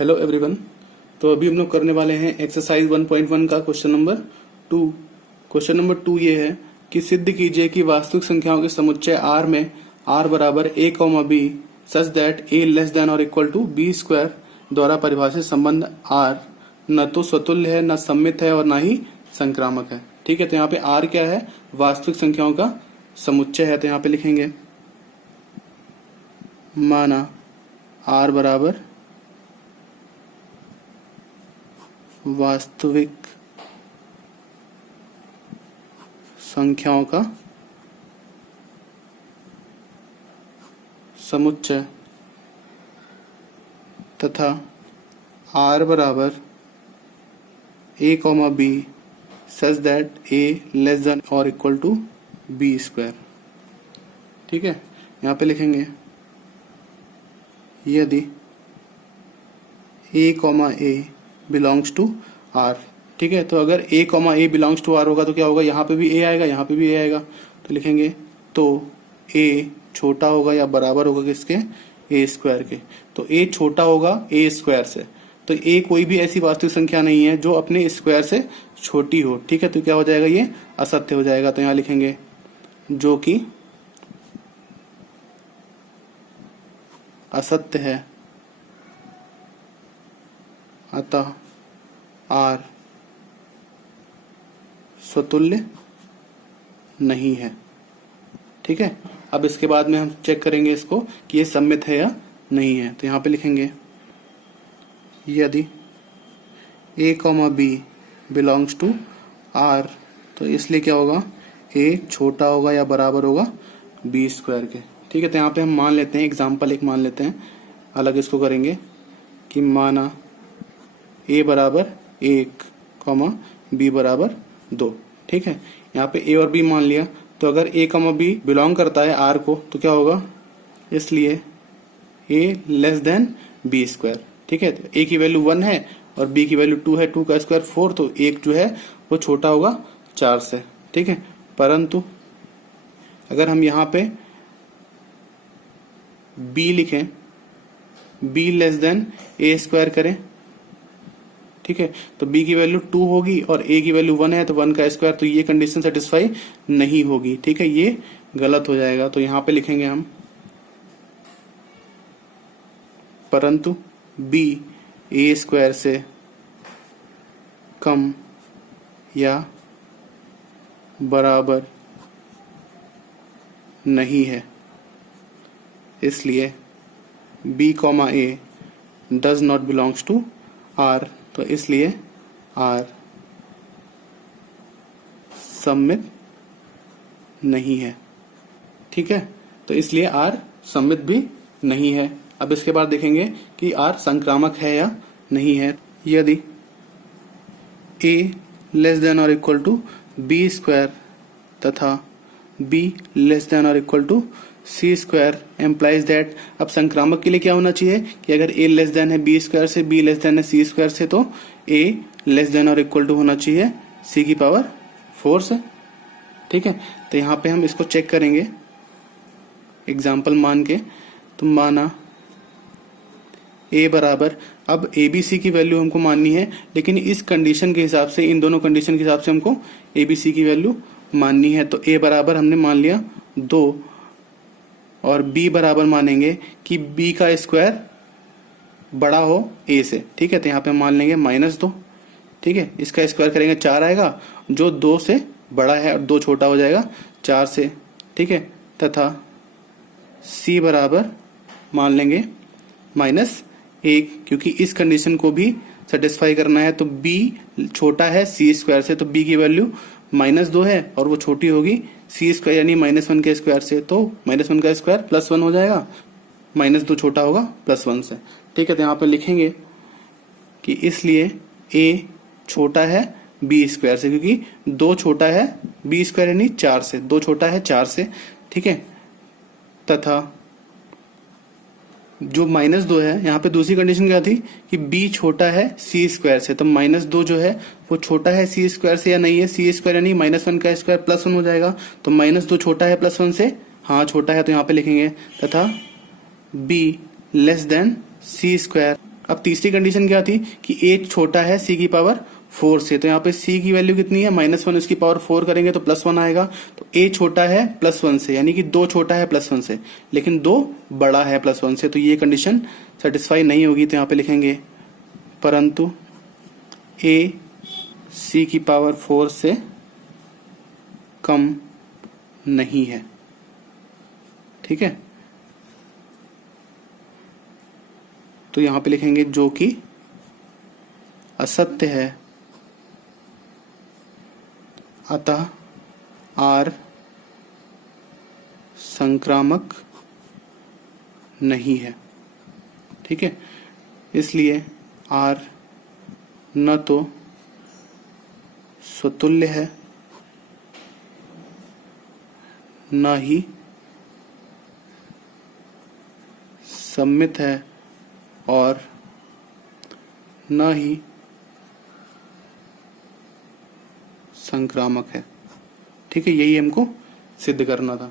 Hello everyone. तो अभी हम लोग करने वाले हैं एक्सरसाइज 1.1 का क्वेश्चन नंबर 2। क्वेश्चन नंबर 2 ये है कि सिद्ध कीजिए कि वास्तविक संख्याओं के समुच्चय R में R बराबर a, b such that a less than और इक्वल टू b स्क्वायर द्वारा परिभाषित संबंध R न तो स्वतुल्य है, न सम्मित है और न ही संक्रामक है। ठीक है, तो यहाँ पे R क्या है? वास्तविक संख्याओं का समुच्चय है। तो यहाँ पे लिखेंगे माना R बराबर वास्तविक संख्याओं का समुच्चय तथा R बराबर a, b such that a less than और इक्वल टू b स्क्वायर। ठीक है, यहाँ पे लिखेंगे यदि a, बिलोंग्स टू R। ठीक है, तो अगर a, बिलोंग्स टू R होगा तो क्या होगा? यहाँ पे भी a आएगा, यहाँ पे भी a आएगा। तो लिखेंगे तो a छोटा होगा या बराबर होगा किसके? a स्क्वायर के। तो a छोटा होगा a स्क्वायर से। तो a कोई भी ऐसी वास्तविक संख्या नहीं है जो अपने स्क्वायर से छोटी हो। ठीक है, तो क्या हो जाएगा? ये असत्य हो जाएगा। तो यहाँ लिखेंगे जो कि असत्य है, अतः R स्वतुल्य नहीं है। ठीक है, अब इसके बाद में हम चेक करेंगे इसको कि ये सम्मित है या नहीं है। तो यहाँ पे लिखेंगे यदि a, b belongs to R, तो इसलिए क्या होगा? a छोटा होगा या बराबर होगा b स्क्वायर के। ठीक है, तो यहाँ पे हम मान लेते हैं, एग्जाम्पल एक मान लेते हैं, अलग इसको करेंगे कि माना a बराबर 1, b बराबर 2। ठीक है, यहाँ पे a और b मान लिया। तो अगर a, b बिलोंग करता है R को तो क्या होगा? इसलिए a less then b square. ठीक है, तो a की वैल्यू 1 है और b की वैल्यू 2 है, 2 का स्क्वायर 4, तो 1 जो है वो छोटा होगा 4 से। ठीक है, परंतु अगर हम यहाँ पे b लिखें, b less then a square करें, ठीक है, तो b की वैल्यू 2 होगी और a की वैल्यू 1 है, तो 1 का स्क्वायर, तो ये कंडीशन सेटिस्फाई नहीं होगी। ठीक है, ये गलत हो जाएगा। तो यहाँ पे लिखेंगे हम परंतु b a स्क्वायर से कम या बराबर नहीं है, इसलिए b, a does not belongs to R। तो इसलिए R सम्मित नहीं है। ठीक है, तो इसलिए R सम्मित भी नहीं है। अब इसके बाद देखेंगे कि R संक्रामक है या नहीं है। यदि a लेस देन और इक्वल टू b स्क्वायर तथा b लेस देन और equal to c square implies that, अब संक्रामक के लिए क्या होना चाहिए कि अगर a लेस देन है b स्क्वायर से, b लेस देन है c स्क्वायर से, तो a लेस देन और इक्वल टू होना चाहिए c की पावर 4 से। ठीक है, तो यहाँ पे हम इसको चेक करेंगे एग्जाम्पल मान के। तो माना a बराबर, अब a b c की वैल्यू हमको माननी है, लेकिन इस कंडीशन के हिसाब से, इन दोनों कंडीशन के हिसाब से हमको a b c की वैल्यू माननी है। तो a बराबर हमने मान लिया 2 और b बराबर मानेंगे कि b का स्क्वायर बड़ा हो a से। ठीक है, तो यहाँ पे मान लेंगे -2। ठीक है, इसका स्क्वायर करेंगे 4 आएगा, जो 2 से बड़ा है और 2 छोटा हो जाएगा 4 से। ठीक है, तथा c बराबर मान लेंगे -1, क्योंकि इस कंडीशन को भी सेटिस्फाई करना है। तो b छोटा है c स्क्वायर से, तो b की वैल्यू -2 है और वो छोटी होगी c स्क्वायर यानी -1 के स्क्वायर से। तो -1 का स्क्वायर +1 हो जाएगा, -2 छोटा होगा +1 से। ठीक है, तो यहाँ पे लिखेंगे कि इसलिए a छोटा है b स्क्वायर से, क्योंकि 2 छोटा है b स्क्वायर यानी 4 से, 2 छोटा है 4 से। ठीक है, तथा जो -2 है, यहाँ पे दूसरी कंडीशन क्या थी कि b छोटा है c स्क्वायर से, तो -2 जो है वो छोटा है c स्क्वायर से या नहीं है? c स्क्वायर यानी -1 का स्क्वायर +1 हो जाएगा, तो -2 छोटा है +1 से, हाँ छोटा है। तो यहाँ पे लिखेंगे तथा b less then c square अब तीसरी कंडीशन क्या थी कि a छोटा है c की पावर 4 से, तो यहाँ पे c की वैल्यू कितनी है -1, इसकी पावर 4 करेंगे तो +1 आएगा। तो a छोटा है +1 से, यानी कि 2 छोटा है +1 से, लेकिन 2 बड़ा है +1 से, तो ये कंडीशन सेटिस्फाई नहीं होगी। तो यहाँ पे लिखेंगे परंतु a c की पावर 4 से कम नहीं है। ठीक है, तो यहां पे लिखेंगे जो कि असत्य है, अतः R संक्रामक नहीं है। ठीक है, इसलिए R न तो स्वतुल्य है न ही सममित है और न ही संक्रामक है। ठीक है, यही हमको सिद्ध करना था।